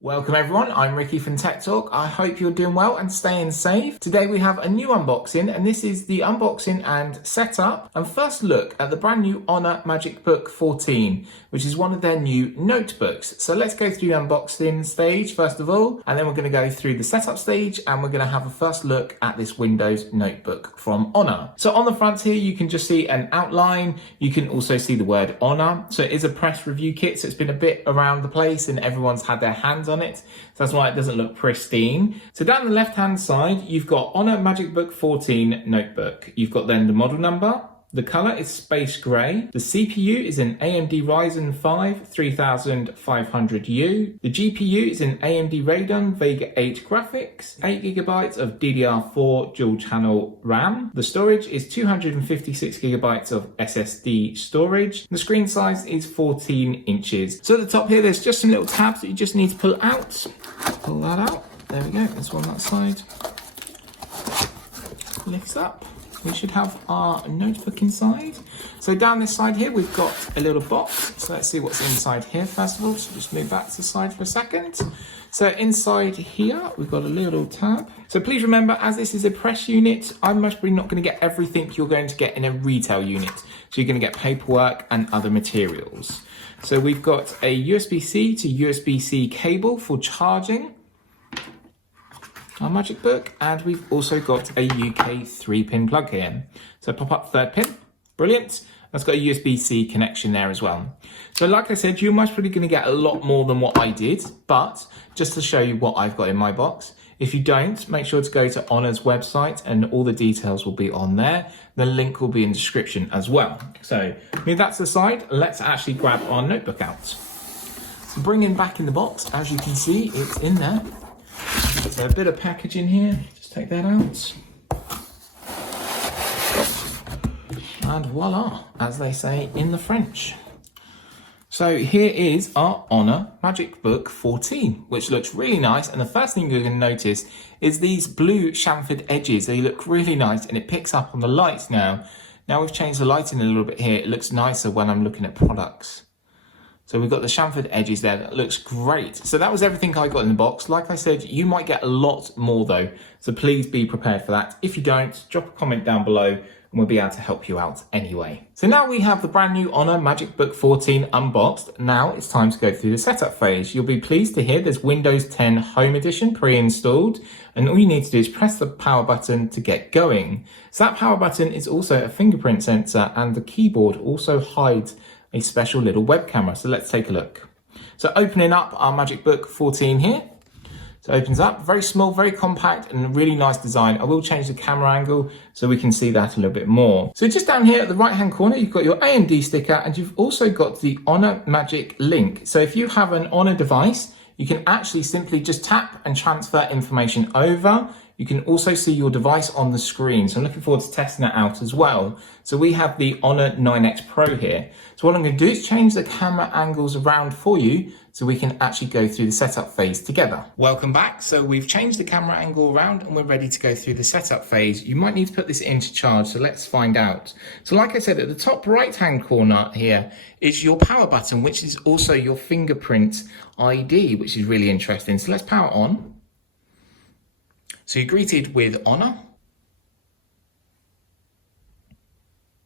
Welcome everyone, I'm Ricky from Tech Talk. I hope you're doing well and staying safe. Today we have a new unboxing, and this is the unboxing and setup and first look at the brand new Honor MagicBook 14, which is one of their new notebooks. So let's go through the unboxing stage first of all, and then we're going to go through the setup stage and we're going to have a first look at this Windows notebook from Honor. So on the front here you can just see an outline, you can also see the word Honor. So it is a press review kit, so it's been a bit around the place and everyone's had their hands on it, so that's why it doesn't look pristine. So down the left hand side you've got Honor MagicBook 14 notebook. You've got then the model number, the color is space gray, the CPU is an AMD Ryzen 5 3500U, the GPU is an AMD Radeon Vega 8 graphics, 8GB of DDR4 dual channel RAM, the storage is 256GB of SSD storage, the screen size is 14 inches. So at the top here there's just some little tabs that you just need to pull out. Pull that out, there we go, that's one on that side. Lift up. We should have our notebook inside. So down this side here, we've got a little box. So let's see what's inside here first of all. So just move back to the side for a second. So inside here, we've got a little tab. So please remember, as this is a press unit, I'm most probably not going to get everything you're going to get in a retail unit. So you're going to get paperwork and other materials. So we've got a USB-C to USB-C cable for charging our MagicBook, and we've also got a UK 3-pin plug here. So pop up third pin, brilliant. That's got a USB-C connection there as well. So like I said, you're most probably going to get a lot more than what I did, but just to show you what I've got in my box. If you don't, make sure to go to Honor's website and all the details will be on there. The link will be in the description as well. So move that to the side, let's actually grab our notebook out. So bringing back in the box, as you can see, it's in there. So a bit of packaging here, just take that out. And voila, as they say in the French. So here is our Honor MagicBook 14, which looks really nice. And the first thing you're going to notice is these blue chamfered edges. They look really nice and it picks up on the lights now. Now we've changed the lighting a little bit here. It looks nicer when I'm looking at products. So we've got the chamfered edges there, that looks great. So that was everything I got in the box. Like I said, you might get a lot more though, so please be prepared for that. If you don't, drop a comment down below and we'll be able to help you out anyway. So now we have the brand new Honor MagicBook 14 unboxed. Now it's time to go through the setup phase. You'll be pleased to hear there's Windows 10 Home Edition pre-installed, and all you need to do is press the power button to get going. So that power button is also a fingerprint sensor, and the keyboard also hides a special little web camera. So let's take a look. So opening up our MagicBook 14 here. So it opens up, very small, very compact, and a really nice design. I will change the camera angle so we can see that a little bit more. So just down here at the right hand corner, you've got your AMD sticker, and you've also got the Honor Magic link. So if you have an Honor device, you can actually simply just tap and transfer information over. You can also see your device on the screen. So I'm looking forward to testing that out as well. So we have the Honor 9X Pro here. So what I'm going to do is change the camera angles around for you so we can actually go through the setup phase together. Welcome back. So we've changed the camera angle around and we're ready to go through the setup phase. You might need to put this into charge, so let's find out. So like I said, at the top right hand corner here is your power button, which is also your fingerprint ID, which is really interesting. So let's power on. So you're greeted with Honor.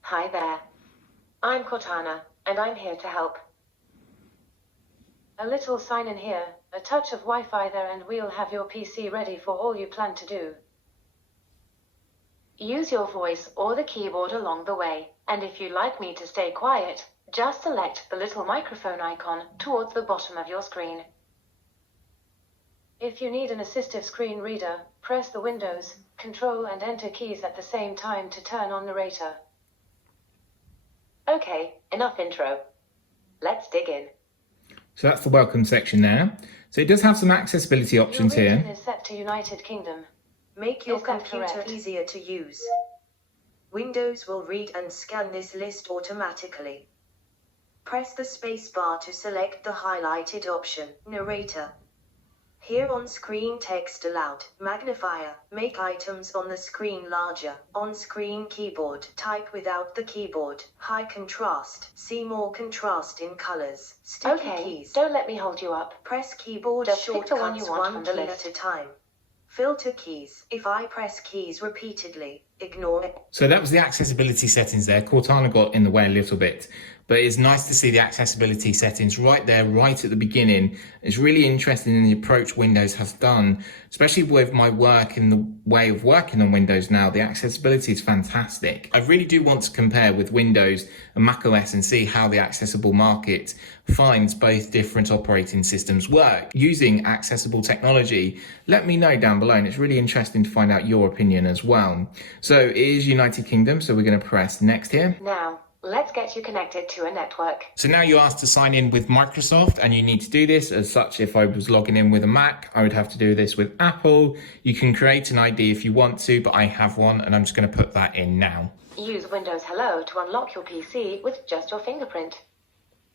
Hi there, I'm Cortana, and I'm here to help. A little sign in here, a touch of Wi-Fi there, and we'll have your PC ready for all you plan to do. Use your voice or the keyboard along the way, and if you'd like me to stay quiet, just select the little microphone icon towards the bottom of your screen. If you need an assistive screen reader, press the Windows, Control and Enter keys at the same time to turn on narrator. Okay, enough intro. Let's dig in. So that's the welcome section there. So it does have some accessibility options your here. region is set to United Kingdom. Make your Is that computer correct? easier to use. Windows will read and scan this list automatically. Press the space bar to select the highlighted option, Narrator. Here on screen text aloud, magnifier, make items on the screen larger, on screen keyboard, type without the keyboard, high contrast, see more contrast in colors, sticky Okay, keys, don't let me hold you up. press keyboard Just pick the one shortcuts you want from the key list. at a time. Filter keys, if I press keys repeatedly, ignore it. So that was the accessibility settings there. Cortana got in the way a little bit, but it's nice to see the accessibility settings right there, right at the beginning. It's really interesting in the approach Windows has done, especially with my work and the way of working on Windows now. The accessibility is fantastic. I really do want to compare with Windows and macOS and see how the accessible market finds both different operating systems work using accessible technology. Let me know down below, and it's really interesting to find out your opinion as well. So it is United Kingdom, so we're going to press next here. Now, let's get you connected to a network. So now you're asked to sign in with Microsoft, and you need to do this. As such, if I was logging in with a Mac, I would have to do this with Apple. You can create an ID if you want to, but I have one, and I'm just going to put that in now. Use Windows Hello to unlock your PC with just your fingerprint.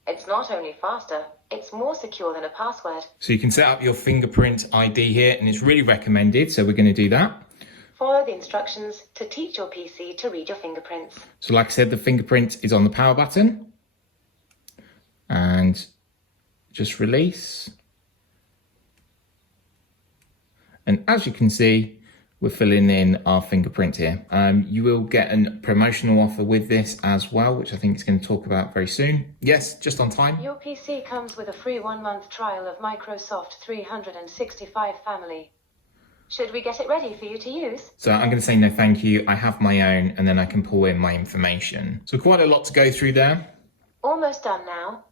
It's not only faster, it's more secure than a password. So you can set up your fingerprint ID here, and it's really recommended, so we're going to do that. Follow the instructions to teach your PC to read your fingerprints. So like I said, the fingerprint is on the power button. And just release. And as you can see, we're filling in our fingerprint here. You will get a promotional offer with this as well, which I think is going to talk about very soon. Yes, just on time. Your PC comes with a free 1-month trial of Microsoft 365 Family. Should we get it ready for you to use? So I'm going to say no thank you. I have my own, and then I can pull in my information. So quite a lot to go through there. Almost done now.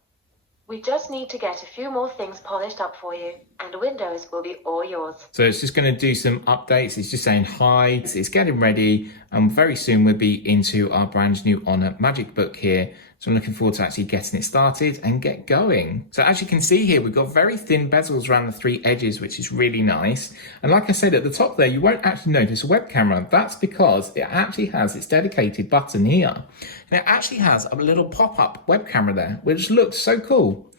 We just need to get a few more things polished up for you, and Windows will be all yours. So it's just going to do some updates. It's just saying hi. It's getting ready, and very soon we'll be into our brand new Honor MagicBook here. So I'm looking forward to actually getting it started and get going. So as you can see here, we've got very thin bezels around the three edges, which is really nice. And like I said, at the top there, you won't actually notice a web camera. That's because it actually has its dedicated button here. And it actually has a little pop-up web camera there, which looks so cool.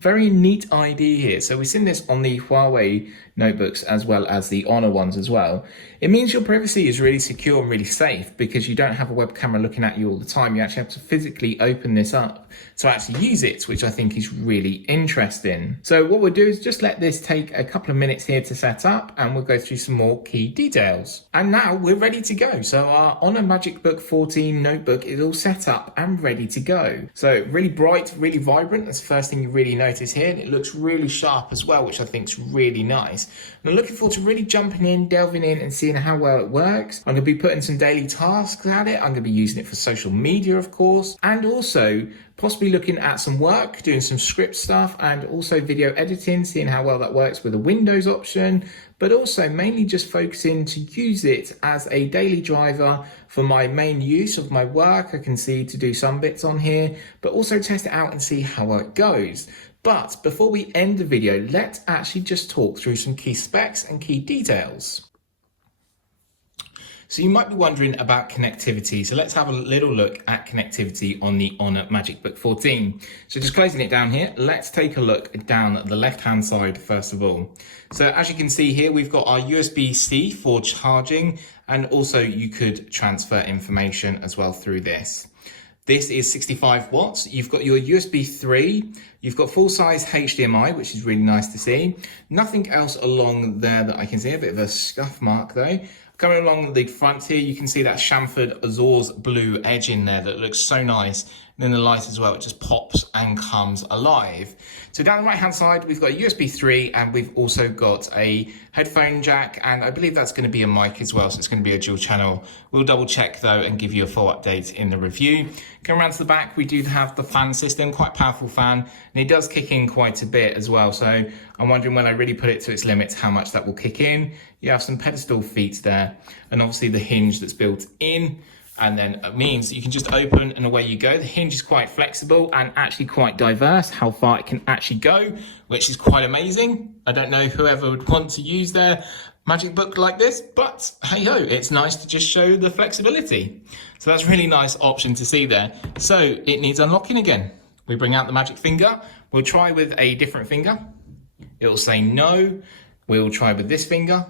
Very neat idea here. So we've seen this on the Huawei notebooks as well as the Honor ones as well. It means your privacy is really secure and really safe because you don't have a web camera looking at you all the time. You actually have to physically open this up to actually use it, which I think is really interesting. So what we'll do is just let this take a couple of minutes here to set up, and we'll go through some more key details. And now we're ready to go. So our Honor MagicBook 14 notebook is all set up and ready to go. So really bright, really vibrant. That's the first thing you really notice here. And it looks really sharp as well, which I think is really nice. And I'm looking forward to really jumping in, delving in and seeing how well it works. I'm going to be putting some daily tasks at it. I'm going to be using it for social media, of course, and also possibly looking at some work, doing some script stuff, and also video editing, seeing how well that works with a Windows option, but also mainly just focusing to use it as a daily driver for my main use of my work. I can see to do some bits on here, but also test it out and see how well it goes. But before we end the video, let's actually just talk through some key specs and key details. So you might be wondering about connectivity. So let's have a little look at connectivity on the Honor MagicBook 14. So just closing it down here, let's take a look down the left-hand side first of all. So as you can see here, we've got our USB-C for charging, and also you could transfer information as well through this. This is 65 watts. You've got your USB 3. You've got full-size HDMI, which is really nice to see. Nothing else along there that I can see. A bit of a scuff mark though. Coming along the front here, you can see that chamfered Azores blue edge in there that looks so nice. And then the light as well, it just pops and comes alive. So down the right-hand side, we've got a USB 3, and we've also got a headphone jack, and I believe that's going to be a mic as well, so it's going to be a dual channel. We'll double check though and give you a full update in the review. Coming around to the back, we do have the fan system, quite powerful fan, and it does kick in quite a bit as well. So I'm wondering when I really put it to its limits, how much that will kick in. You have some pedestal feet there, and obviously the hinge that's built in. And then it means that you can just open and away you go. The hinge is quite flexible and actually quite diverse, how far it can actually go, which is quite amazing. I don't know whoever would want to use their MagicBook like this, but hey ho, it's nice to just show the flexibility. So that's a really nice option to see there. So it needs unlocking again. We bring out the magic finger. We'll try with a different finger. It will say no. We'll try with this finger,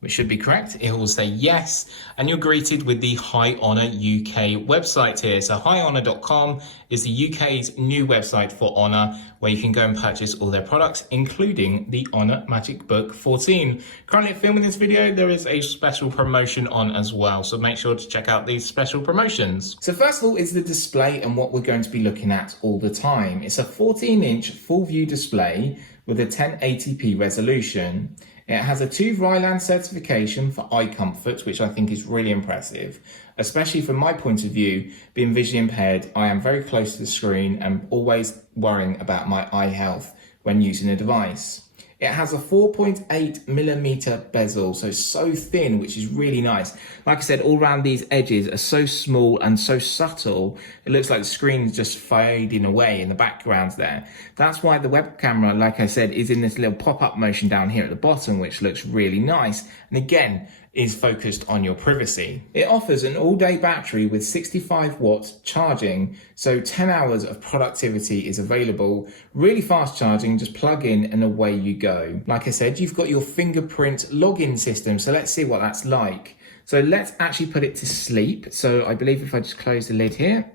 which should be correct. It will say yes, and you're greeted with the High Honor UK website here. So highhonor.com is the UK's new website for Honor, where you can go and purchase all their products, including the Honor MagicBook 14. Currently filming this video, there is a special promotion on as well, so make sure to check out these special promotions. So first of all is the display and what we're going to be looking at all the time. It's a 14-inch full view display with a 1080p resolution. It has a 2 Ryland certification for eye comfort, which I think is really impressive, especially from my point of view. Being visually impaired, I am very close to the screen and always worrying about my eye health when using a device. It has a 4.8mm bezel, so thin, which is really nice. Like I said, all around these edges are so small and so subtle, it looks like the screen is just fading away in the background there. That's why the web camera, like I said, is in this little pop-up motion down here at the bottom, which looks really nice. And again, is focused on your privacy. It offers an all-day battery with 65 watts charging, so 10 hours of productivity is available. Really fast charging, just plug in and away you go. Like I said, you've got your fingerprint login system, so let's see what that's like. So let's actually put it to sleep. So I believe if I just close the lid here,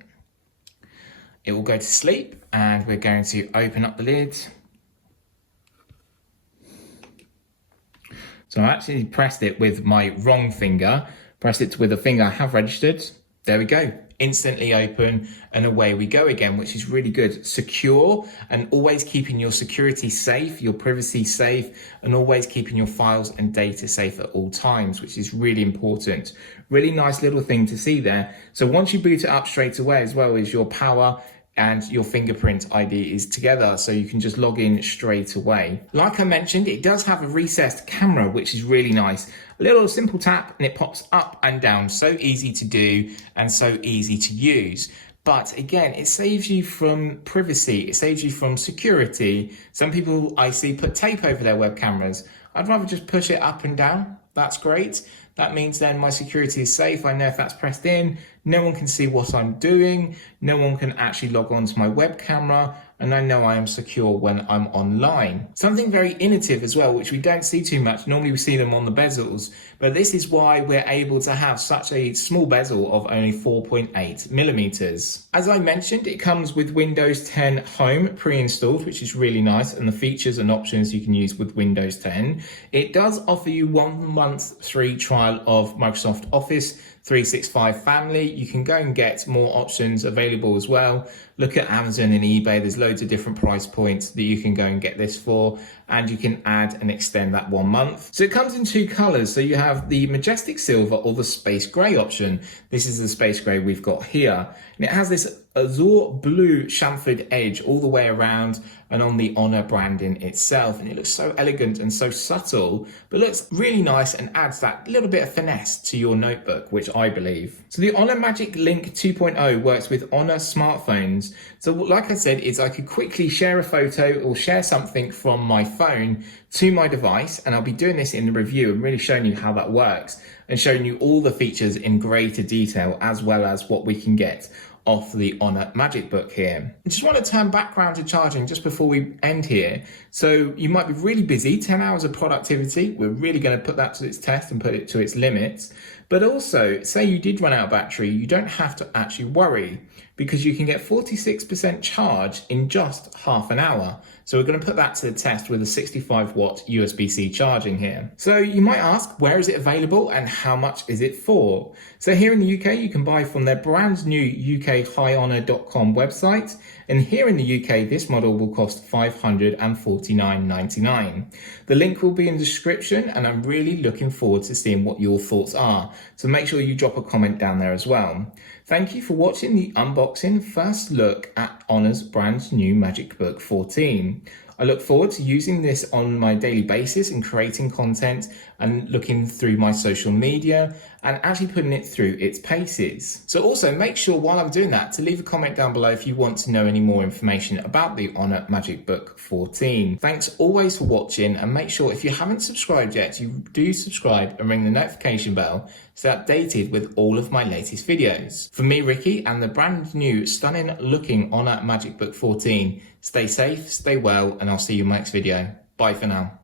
it will go to sleep, and we're going to open up the lid. So I actually pressed it with my wrong finger, pressed it with a finger I have registered. There we go, instantly open, and away we go again, which is really good. Secure, and always keeping your security safe, your privacy safe, and always keeping your files and data safe at all times, which is really important. Really nice little thing to see there. So once you boot it up straight away as well is your power and your fingerprint ID is together, so you can just log in straight away. Like I mentioned, it does have a recessed camera, which is really nice. A little simple tap and it pops up and down. So easy to do and so easy to use. But again, it saves you from privacy. It saves you from security. Some people I see put tape over their web cameras. I'd rather just push it up and down. That's great. That means then my security is safe. I know if that's pressed in, no one can see what I'm doing. No one can actually log on to my web camera. And I know I am secure when I'm online. Something very innovative as well, which we don't see too much. Normally we see them on the bezels, but this is why we're able to have such a small bezel of only 4.8mm. As I mentioned, it comes with Windows 10 Home pre-installed, which is really nice, and the features and options you can use with Windows 10. It does offer you 1 month free trial of Microsoft Office 365 family. You can go and get more options available as well. Look at Amazon and eBay. There's loads of different price points that you can go and get this for, and you can add and extend that 1 month. So it comes in 2 colors. So you have the majestic silver or the space gray option. This is the space gray we've got here. And it has this azure blue chamfered edge all the way around and on the Honor branding itself. And it looks so elegant and so subtle, but looks really nice and adds that little bit of finesse to your notebook, which I believe. So the Honor Magic Link 2.0 works with Honor smartphones. So like I said, is I could quickly share a photo or share something from my phone to my device. And I'll be doing this in the review and really showing you how that works and showing you all the features in greater detail, as well as what we can get off the Honor MagicBook here. I just want to turn back round to charging just before we end here. So you might be really busy, 10 hours of productivity. We're really going to put that to its test and put it to its limits. But also, say you did run out of battery, you don't have to actually worry, because you can get 46% charge in just half an hour. So we're going to put that to the test with a 65 watt USB-C charging here. So you might ask, where is it available and how much is it for? So here in the UK, you can buy from their brand new UK highhonor.com website. And here in the UK, this model will cost $549.99. The link will be in the description, and I'm really looking forward to seeing what your thoughts are. So make sure you drop a comment down there as well. Thank you for watching the unboxing first look at Honor's brand new MagicBook 14. I look forward to using this on my daily basis and creating content and looking through my social media and actually putting it through its paces. So also make sure while I'm doing that to leave a comment down below if you want to know any more information about the Honor MagicBook 14. Thanks always for watching, and make sure if you haven't subscribed yet, you do subscribe and ring the notification bell to stay updated with all of my latest videos. For me, Ricky, and the brand new stunning looking Honor MagicBook 14, Stay safe, stay well, and I'll see you in my next video. Bye for now.